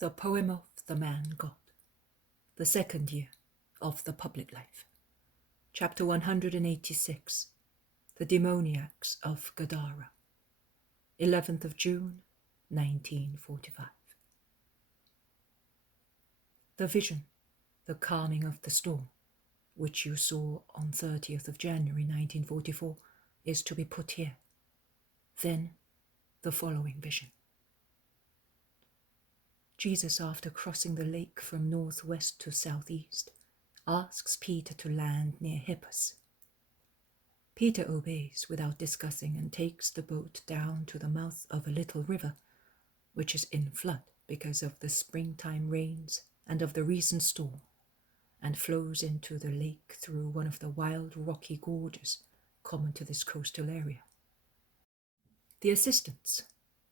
The Poem of the Man God, the second year of the public life. Chapter 186, The Demoniacs of Gadara, 11th of June, 1945. The vision, the calming of the storm, which you saw on 30th of January 1944, is to be put here. Then the following vision. Jesus, after crossing the lake from northwest to southeast, asks Peter to land near Hippus. Peter obeys without discussing and takes the boat down to the mouth of a little river, which is in flood because of the springtime rains and of the recent storm, and flows into the lake through one of the wild rocky gorges common to this coastal area. The assistants,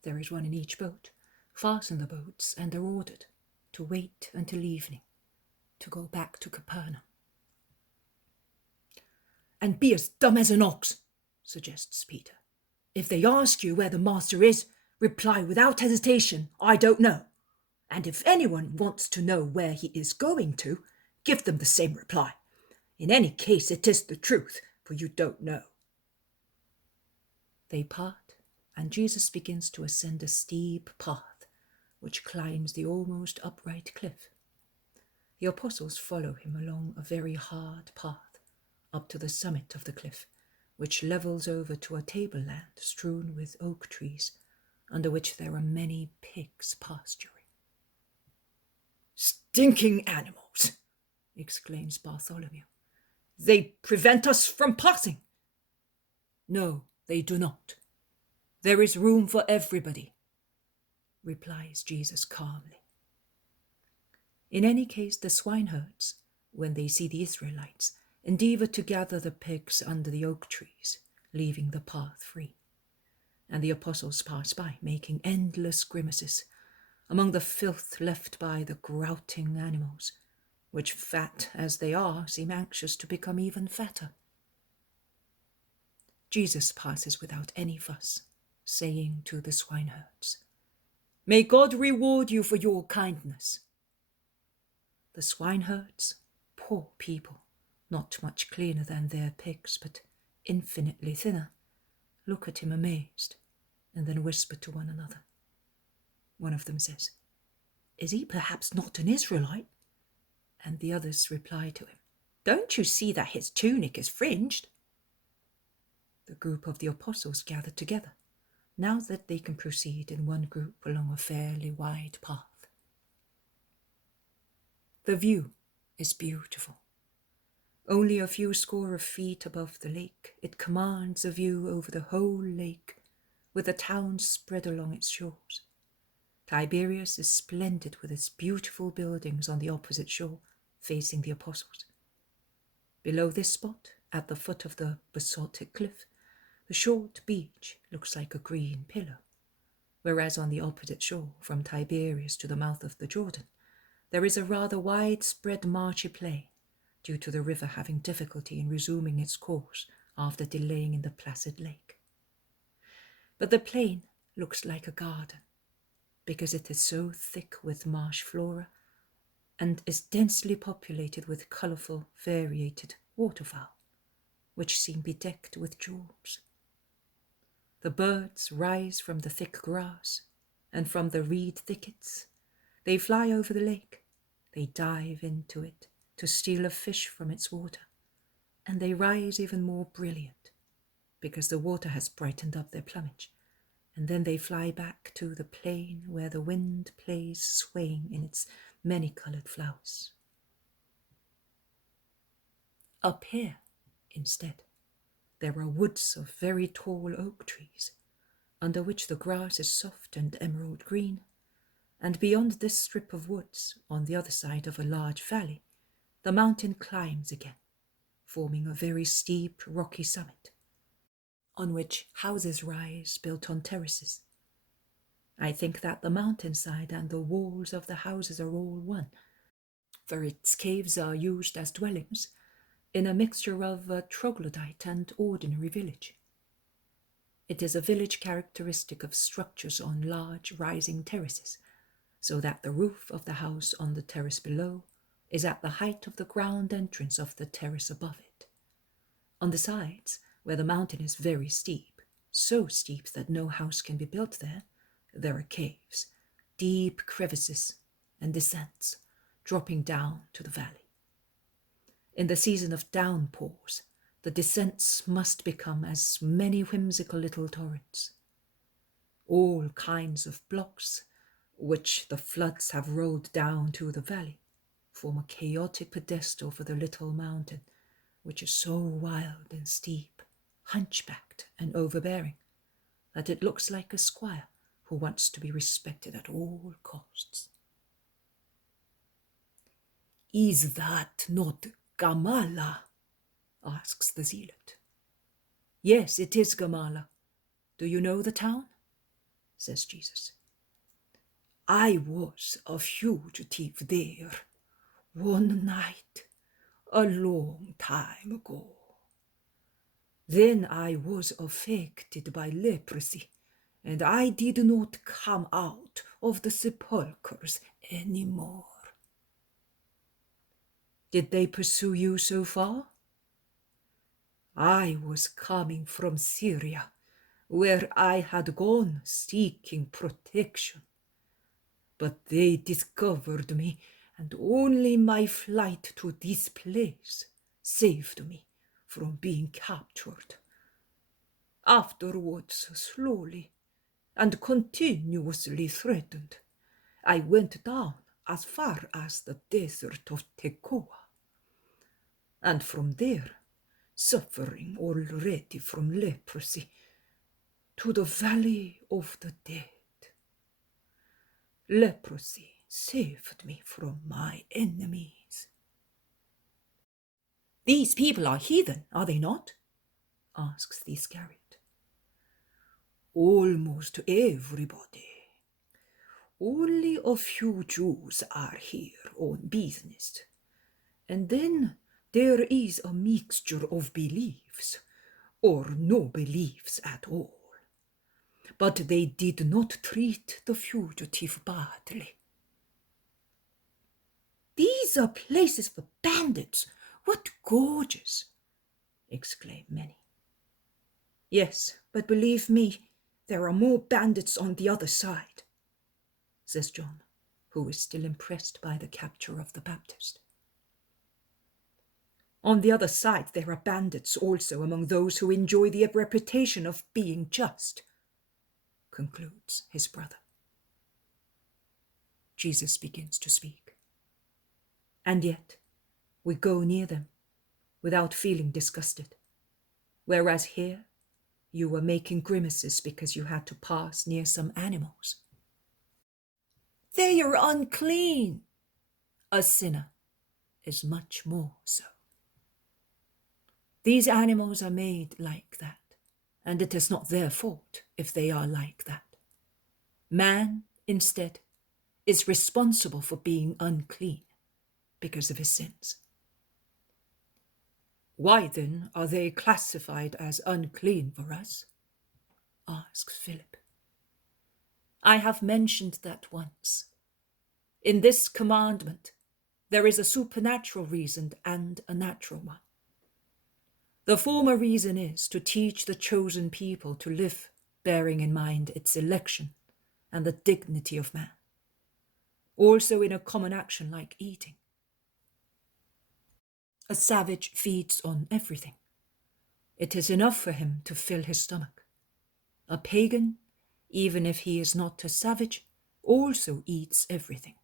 there is one in each boat, fasten the boats and are ordered to wait until evening to go back to Capernaum. "And be as dumb as an ox," suggests Peter. "If they ask you where the master is, reply without hesitation, 'I don't know.' And if anyone wants to know where he is going to, give them the same reply. In any case, it is the truth, for you don't know." They part, and Jesus begins to ascend a steep path which climbs the almost upright cliff. The apostles follow him along a very hard path up to the summit of the cliff, which levels over to a tableland strewn with oak trees, under which there are many pigs pasturing. "Stinking animals!" exclaims Bartholomew. "They prevent us from passing." "No, they do not. There is room for everybody," replies Jesus calmly. In any case, the swineherds, when they see the Israelites, endeavor to gather the pigs under the oak trees, leaving the path free. And the apostles pass by, making endless grimaces among the filth left by the grouting animals, which, fat as they are, seem anxious to become even fatter. Jesus passes without any fuss, saying to the swineherds, "May God reward you for your kindness." The swineherds, poor people, not much cleaner than their pigs, but infinitely thinner, look at him amazed, and then whisper to one another. One of them says, "Is he perhaps not an Israelite?" And the others reply to him, "Don't you see that his tunic is fringed?" The group of the apostles gather together, now that they can proceed in one group along a fairly wide path. The view is beautiful. Only a few score of feet above the lake, it commands a view over the whole lake, with the town spread along its shores. Tiberias is splendid with its beautiful buildings on the opposite shore, facing the apostles. Below this spot, at the foot of the basaltic cliff, the short beach looks like a green pillow, whereas on the opposite shore, from Tiberias to the mouth of the Jordan, there is a rather widespread marshy plain, due to the river having difficulty in resuming its course after delaying in the placid lake. But the plain looks like a garden, because it is so thick with marsh flora and is densely populated with colourful, variegated waterfowl, which seem bedecked with jewels. The birds rise from the thick grass, and from the reed thickets. They fly over the lake, they dive into it to steal a fish from its water, and they rise even more brilliant, because the water has brightened up their plumage, and then they fly back to the plain where the wind plays swaying in its many-coloured flowers. Up here, instead, there are woods of very tall oak trees, under which the grass is soft and emerald green, and beyond this strip of woods, on the other side of a large valley, the mountain climbs again, forming a very steep, rocky summit, on which houses rise built on terraces. I think that the mountainside and the walls of the houses are all one, for its caves are used as dwellings, in a mixture of a troglodyte and ordinary village. It is a village characteristic of structures on large rising terraces, so that the roof of the house on the terrace below is at the height of the ground entrance of the terrace above it. On the sides, where the mountain is very steep, so steep that no house can be built there are caves, deep crevices, and descents, dropping down to the valley. In the season of downpours, the descents must become as many whimsical little torrents. All kinds of blocks, which the floods have rolled down to the valley, form a chaotic pedestal for the little mountain, which is so wild and steep, hunchbacked and overbearing, that it looks like a squire who wants to be respected at all costs. "Is that not Gamala?" asks the zealot. "Yes, it is Gamala. Do you know the town?" says Jesus. "I was a fugitive there one night, a long time ago. Then I was affected by leprosy, and I did not come out of the sepulchres anymore." "Did they pursue you so far?" "I was coming from Syria, where I had gone seeking protection. But they discovered me, and only my flight to this place saved me from being captured. Afterwards, slowly and continuously threatened, I went down as far as the desert of Tekoa, and from there, suffering already from leprosy, to the valley of the dead. Leprosy saved me from my enemies." "These people are heathen, are they not?" asks the Iscariot. "Almost everybody. Only a few Jews are here on business. And then there is a mixture of beliefs, or no beliefs at all. But they did not treat the fugitive badly." "These are places for bandits. What gorges!" exclaim many. "Yes, but believe me, there are more bandits on the other side," says John, who is still impressed by the capture of the Baptist. "On the other side there are bandits also among those who enjoy the reputation of being just," concludes his brother. Jesus begins to speak. "And yet we go near them without feeling disgusted, whereas here you were making grimaces because you had to pass near some animals." "They are unclean." "A sinner is much more so." "These animals are made like that, and it is not their fault if they are like that. Man, instead, is responsible for being unclean because of his sins." "Why then are they classified as unclean for us?" asks Philip. "I have mentioned that once. In this commandment, there is a supernatural reason and a natural one. The former reason is to teach the chosen people to live bearing in mind its election and the dignity of man, also in a common action like eating. A savage feeds on everything. It is enough for him to fill his stomach. A pagan, even if he is not a savage, also eats everything,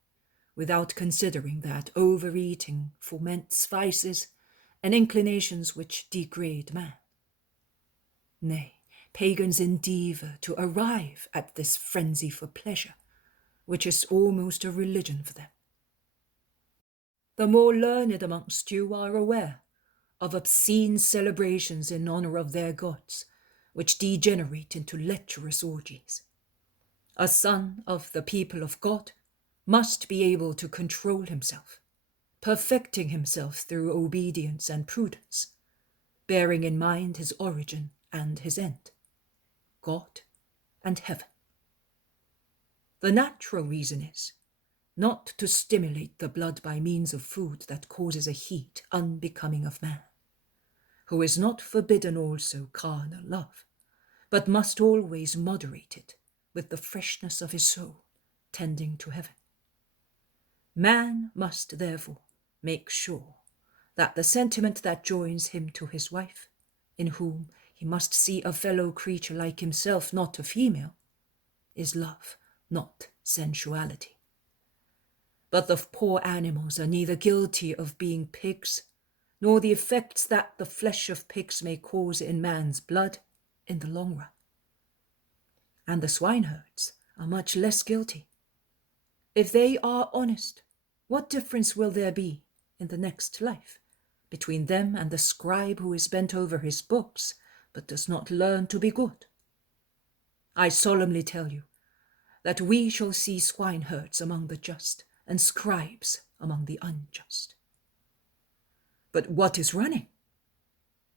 without considering that overeating foments vices and inclinations which degrade man. Nay, pagans endeavour to arrive at this frenzy for pleasure, which is almost a religion for them. The more learned amongst you are aware of obscene celebrations in honour of their gods, which degenerate into lecherous orgies. A son of the people of God must be able to control himself, perfecting himself through obedience and prudence, bearing in mind his origin and his end, God and heaven. The natural reason is not to stimulate the blood by means of food that causes a heat unbecoming of man, who is not forbidden also carnal love, but must always moderate it with the freshness of his soul, tending to heaven. Man must therefore make sure that the sentiment that joins him to his wife, in whom he must see a fellow creature like himself, not a female, is love, not sensuality. But the poor animals are neither guilty of being pigs, nor the effects that the flesh of pigs may cause in man's blood in the long run. And the swineherds are much less guilty. If they are honest, what difference will there be in the next life between them and the scribe who is bent over his books but does not learn to be good? I solemnly tell you that we shall see swineherds among the just and scribes among the unjust. But what is running?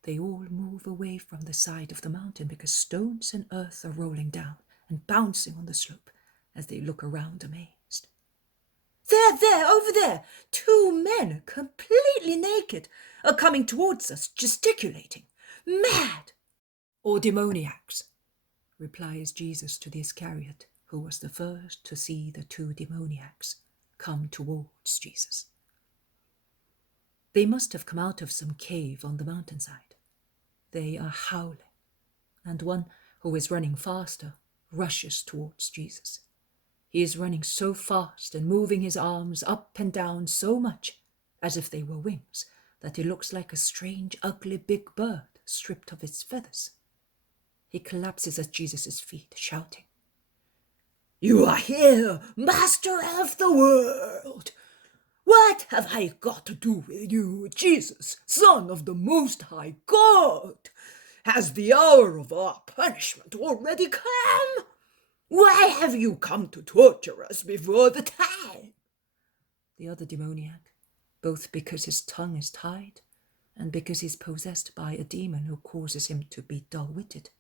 They all move away from the side of the mountain because stones and earth are rolling down and bouncing on the slope as they look around amazed. There, over there, 2 men, completely naked, are coming towards us, gesticulating. Mad! Or demoniacs, replies Jesus to the Iscariot, who was the first to see the 2 demoniacs come towards Jesus. They must have come out of some cave on the mountainside. They are howling, and one who is running faster rushes towards Jesus. He is running so fast and moving his arms up and down so much as if they were wings that he looks like a strange, ugly big bird stripped of its feathers. He collapses at Jesus' feet, shouting, "You are here, Master of the world! What have I got to do with you, Jesus, Son of the Most High God? Has the hour of our punishment already come? Why have you come to torture us before the time?" The other demoniac, both because his tongue is tied and because he's possessed by a demon who causes him to be dull-witted,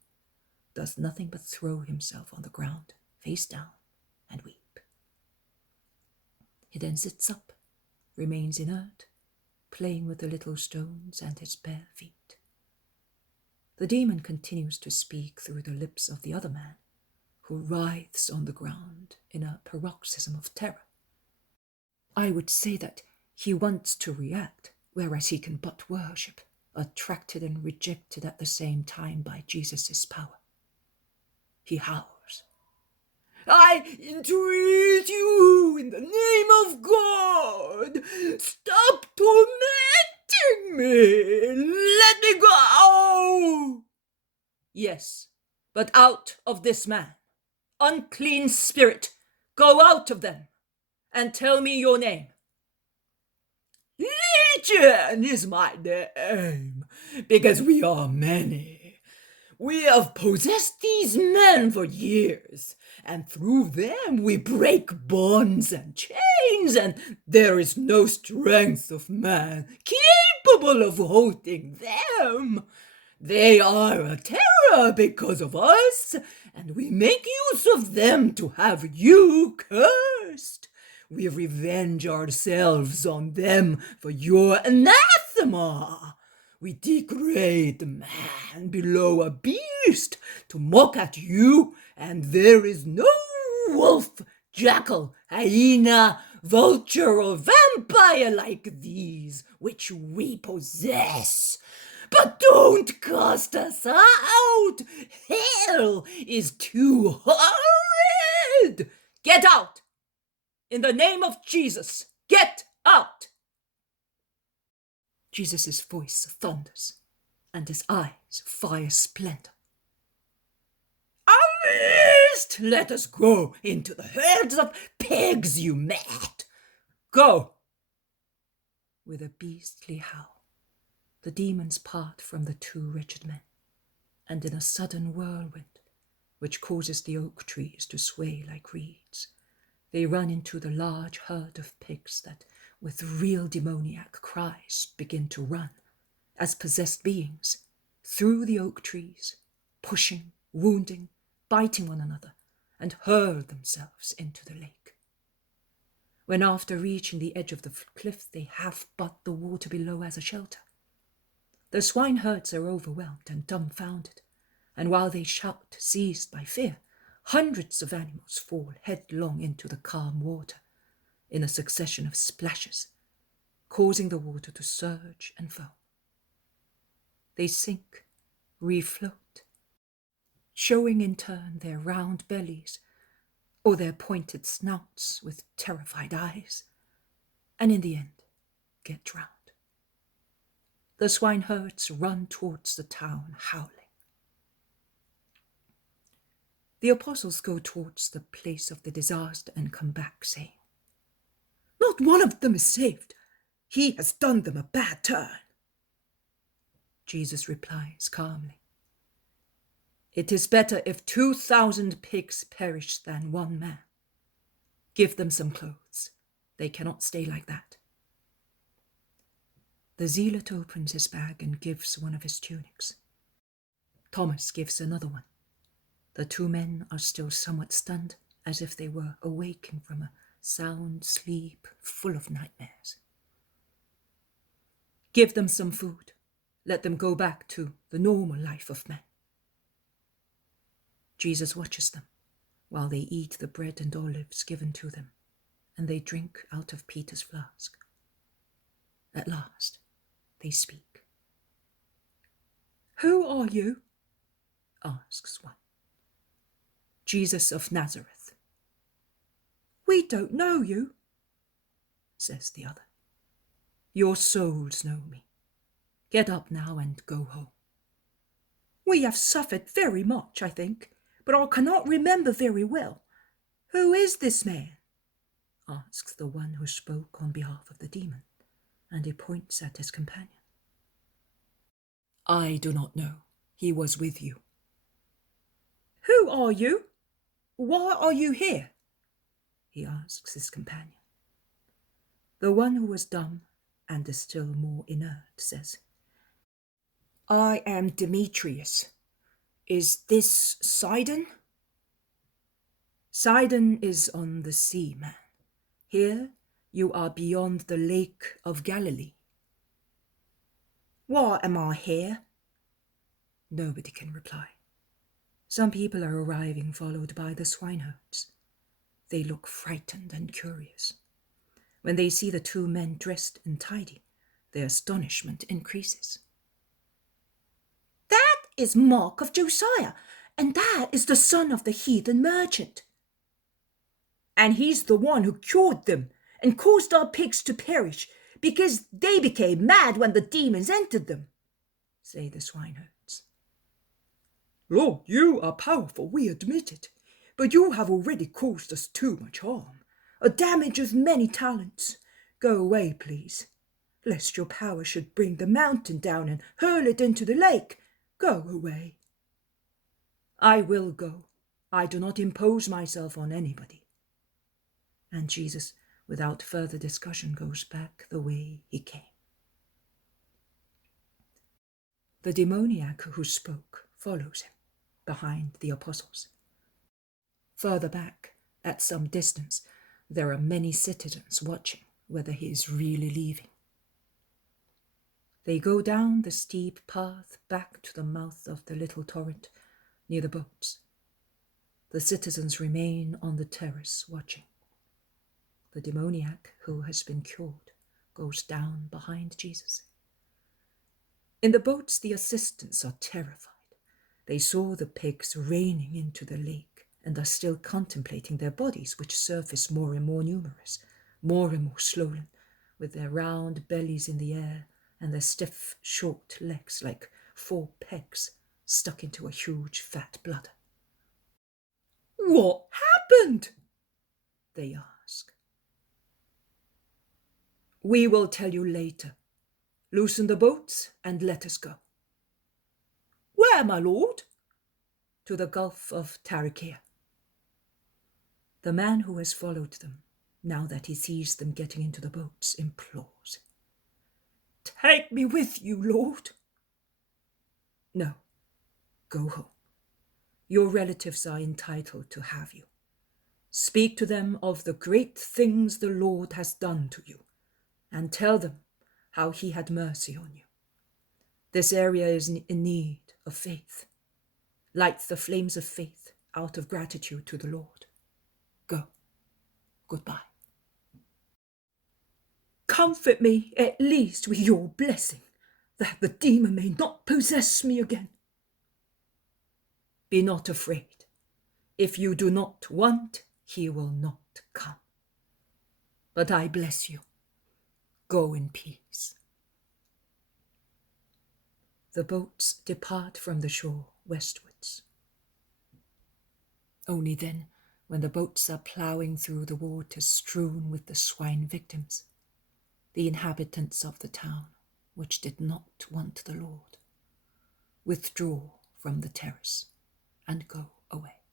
does nothing but throw himself on the ground, face down, and weep. He then sits up, remains inert, playing with the little stones and his bare feet. The demon continues to speak through the lips of the other man, who writhes on the ground in a paroxysm of terror. I would say that he wants to react, whereas he can but worship, attracted and rejected at the same time by Jesus' power. He howls, "I entreat you in the name of God, stop tormenting me, let me go." Yes, but out of this man, unclean spirit, go out of them, and tell me your name. Legion is my name, because we are many. We have possessed these men for years, and through them we break bonds and chains, and there is no strength of man capable of holding them. They are a terror because of us, and we make use of them to have you cursed. We revenge ourselves on them for your anathema. We degrade man below a beast to mock at you, and there is no wolf, jackal, hyena, vulture, or vampire like these which we possess. But don't cast us out! Hell is too horrid! Get out! In the name of Jesus, get out! Jesus' voice thunders, and his eyes fire splendor. Arrest! Let us go into the herds of pigs, you mad! Go! With a beastly howl, the demons part from the 2 wretched men, and in a sudden whirlwind, which causes the oak trees to sway like reeds, they run into the large herd of pigs that, with real demoniac cries, begin to run, as possessed beings, through the oak trees, pushing, wounding, biting one another, and hurl themselves into the lake. when after reaching the edge of the cliff they have but the water below as a shelter. The swineherds are overwhelmed and dumbfounded, and while they shout, seized by fear, hundreds of animals fall headlong into the calm water in a succession of splashes, causing the water to surge and foam. They sink, refloat, showing in turn their round bellies or their pointed snouts with terrified eyes, and in the end get drowned. The swineherds run towards the town, howling. The apostles go towards the place of the disaster and come back, saying, "Not one of them is saved. He has done them a bad turn." Jesus replies calmly, "It is better if 2,000 pigs perish than one man. Give them some clothes. They cannot stay like that." The zealot opens his bag and gives one of his tunics. Thomas gives another one. The two men are still somewhat stunned, as if they were awaking from a sound sleep full of nightmares. Give them some food. Let them go back to the normal life of men. Jesus watches them while they eat the bread and olives given to them, and they drink out of Peter's flask. At last, they speak. "Who are you?" asks one. "Jesus of Nazareth." "We don't know you," says the other. "Your souls know me. Get up now and go home." "We have suffered very much, I think, but I cannot remember very well. Who is this man?" asks the one who spoke on behalf of the demon, and he points at his companion. "I do not know. He was with you." "Who are you? Why are you here?" he asks his companion. The one who was dumb and is still more inert says, "I am Demetrius. Is this Sidon?" "Sidon is on the sea, man. Here you are beyond the Lake of Galilee." "Why am I here?" Nobody can reply. Some people are arriving, followed by the swineherds. They look frightened and curious. When they see the two men dressed and tidy, their astonishment increases. "That is Mark of Josiah, and that is the son of the heathen merchant." "And he's the one who cured them and caused our pigs to perish because they became mad when the demons entered them," say the swineherds. "Lord, you are powerful, we admit it, but you have already caused us too much harm, a damage of many talents. Go away, please, lest your power should bring the mountain down and hurl it into the lake. Go away." "I will go. I do not impose myself on anybody." And Jesus, without further discussion, goes back the way he came. The demoniac who spoke follows him, behind the apostles. Further back, at some distance, there are many citizens watching whether he is really leaving. They go down the steep path back to the mouth of the little torrent near the boats. The citizens remain on the terrace watching. The demoniac who has been cured goes down behind Jesus. In the boats, the assistants are terrified. They saw the pigs raining into the lake and are still contemplating their bodies, which surface more and more numerous, more and more swollen, with their round bellies in the air and their stiff, short legs like 4 pegs stuck into a huge fat bladder. "What happened?" they ask. "We will tell you later. Loosen the boats and let us go." "Where, my lord?" "To the Gulf of Tarichea." The man who has followed them, now that he sees them getting into the boats, implores, "Take me with you, Lord." "No, go home. Your relatives are entitled to have you. Speak to them of the great things the Lord has done to you, and tell them how he had mercy on you. This area is in need of faith. Light the flames of faith out of gratitude to the Lord. Go. Goodbye. Comfort me at least with your blessing, that the demon may not possess me again. Be not afraid. If you do not want, he will not come. But I bless you. Go in peace. The boats depart from the shore westwards. Only then, when the boats are ploughing through the waters strewn with the swine victims, the inhabitants of the town, which did not want the Lord, withdraw from the terrace and go away.